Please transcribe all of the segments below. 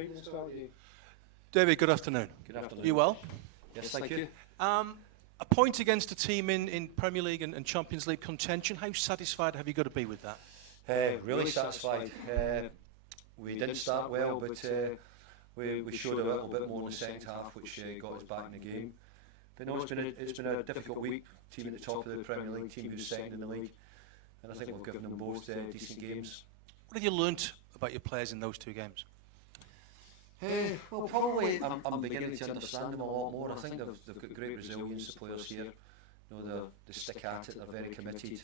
Pete, we'll start with you. David, good afternoon. Good afternoon. You well? Yes, thank you. A point against a team in Premier League and Champions League contention. How satisfied have you got to be with that? Really satisfied. We didn't start well, but we showed a little bit more in the second half, which got us back in the game. But no, it's been a difficult week. Team at the top of the Premier League, team who's second in the league, and I think we've given them both decent games. What have you learnt about your players in those two games? Well, probably I'm beginning to understand them a lot more. I think they've got great resilience, the players here. You know, they stick at it. They're very committed.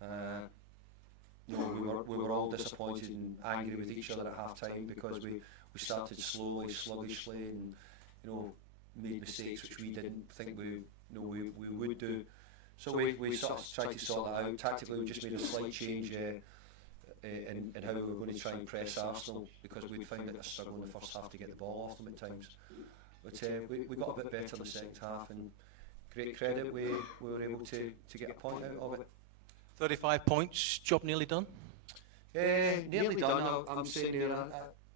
You know, we were all disappointed and angry with each other at half time because we started slowly, sluggishly, and made mistakes which we didn't think we would do. So we sort of tried to sort that out. Tactically, we just made a slight change in how we were going to try and press Arsenal, because we'd found it a struggle in the first half to get the ball off them at times. But we got a bit better in the second half, and great credit, we were able to get a point out of it. 35 points, job nearly done? Nearly done. I'm saying here,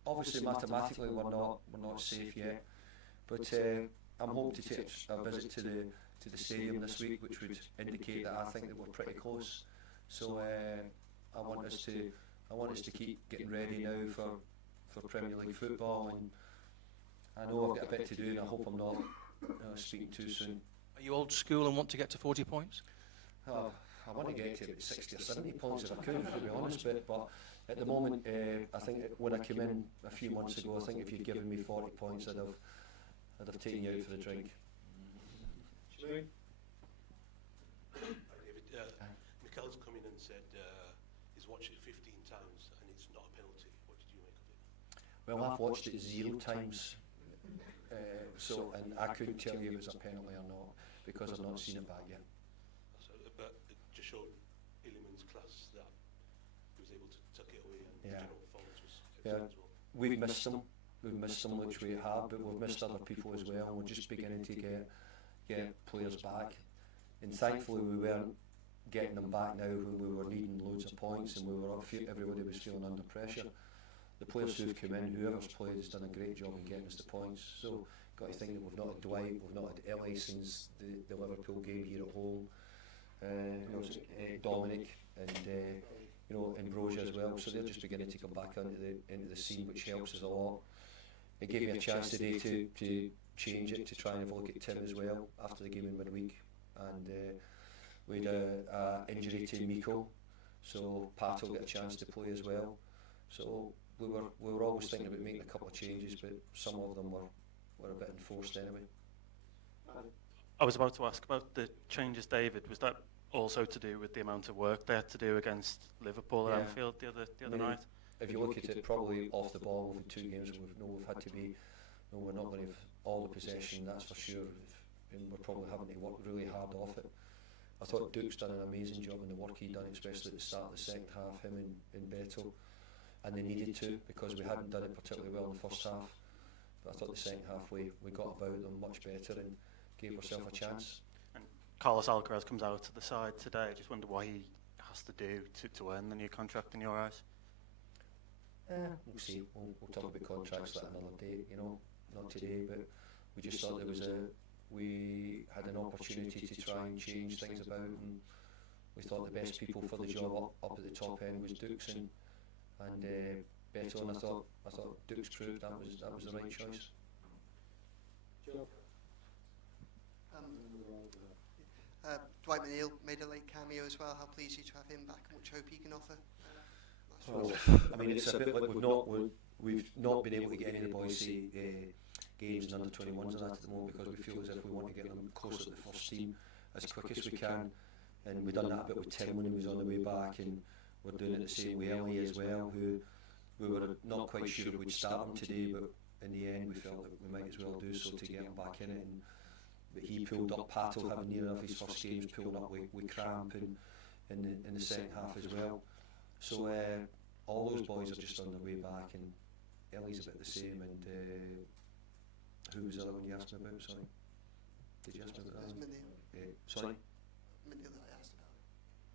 obviously mathematically we're not safe yet, but I'm hoping to take a visit to the stadium this week, which would indicate that I think that we're pretty close. So I want us to keep getting ready now for Premier League football, and I know I've got a bit to do, and I hope I'm not speaking too soon. Are you old school and want to get to 40 points? Oh, I want to get to about 60 or 70 points if I could, to be honest, but at the moment, I think when I came in a few months ago, I think if you'd given me 40 points, I'd have taken you out for a drink. Shane? David, Mikel's come in and said he's watched it 15 times and it's not a penalty. What did you make of it? Well, I've watched it 0 times, and I couldn't tell you if it was a penalty or not, because I've not seen it back yet. So, but it just showed Illiman's class that he was able to tuck it away, and the general performance was excellent as well. We've missed them. We've missed some, which we have, but we've missed other people as well, and we're just beginning to get players back. And thankfully we weren't getting them back now when we were needing loads of points, and everybody was feeling under pressure. The players who've come in, whoever's played, has done a great job in getting us the points. So got to think that we've not had Dwight, we've not had Ellie since the Liverpool game here at home. Dominic and Ambrosia as well. So they're just beginning to come back into the scene, which helps us a lot. It gave me a chance today to change it, to try and have a look at Tim as well after the game in midweek, and we had an injury to Miko, so Pat will get a chance to play as well. So we were always thinking about making a couple of changes, but some of them were a bit enforced anyway. I was about to ask about the changes, David. Was that also to do with the amount of work they had to do against Liverpool at Anfield the other night? If you look at it, probably off the ball over 2 games, we've had to be. We're not going to have all the possession, that's for sure, and we're probably having to work really hard off it. I thought Duke's done an amazing job in the work he done, especially at the start of the second half, him and Beto, and they needed to, because we hadn't done it particularly well in the first half. But I thought the second half we got about them much better and gave ourselves a chance. And Carlos Alcaraz comes out to the side today. I just wonder what he has to do to earn the new contract in your eyes. We'll see. We'll talk about contracts at another day, not today, but we just thought we had an opportunity to try and change things about, and we thought the best people for the job up at the top end was Dukes and Beto, and I thought Dukes proved that was the right choice. Dwight McNeil made a late cameo as well. How pleased are you to have him back, and what hope he can offer? Well, I mean, it's a bit like we've not been able to get any of the boys games and under 21s and that at the moment, because we feel as if we want to get them close to the first team as quick as we can, and we've done that a bit with Tim when he was on the way back, and we're doing it the same with Ellie as well, who we were not quite sure we'd start him today, but in the end we felt that we might as well do so to get him back in it. But he pulled up, Pato having near enough his first games, pulled up with cramp in the second half as well. So all those boys are just on their way back, and Ellie's a bit the same, and who was the other one you asked me about, sorry? Did you ask me about that? Sorry? McNeil that I asked about.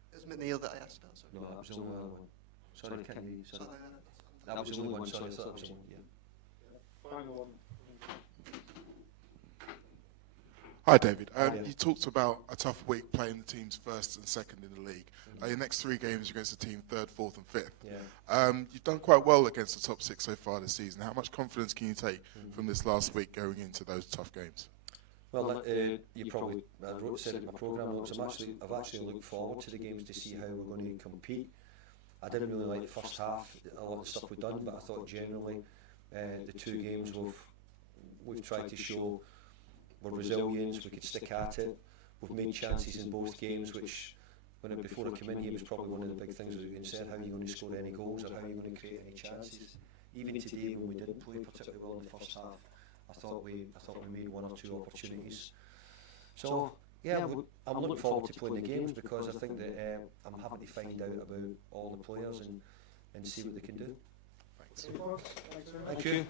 It was McNeil that I asked about, sorry. No, that was the only other one. Sorry, can't you? Sorry. Sorry, That was the only one, sorry, I thought that was the one, yeah. final one. Hi, David. Yeah. You talked about a tough week playing the teams first and second in the league. Your next 3 games are against the team third, fourth, and fifth. Yeah. You've done quite well against the top 6 so far this season. How much confidence can you take from this last week going into those tough games? Well, you probably said it in my programme notes. I've actually looked forward to the games to see how we're going to compete. I didn't really like the first half, a lot of the stuff we've done, but I thought generally the 2 games we've tried to show we're Brazilians, we could stick at it. We've made chances in both games, which before I came in here was probably one of the big things we said, how are you going to score any goals or how are you going to create any chances. Even today when we didn't play particularly well in the first half, I thought we made 1 or 2 opportunities. So yeah, I'm looking forward to playing the games because I think that I'm happy to find out about all the players and see what they can do. Thanks. Thanks very much. Thank you.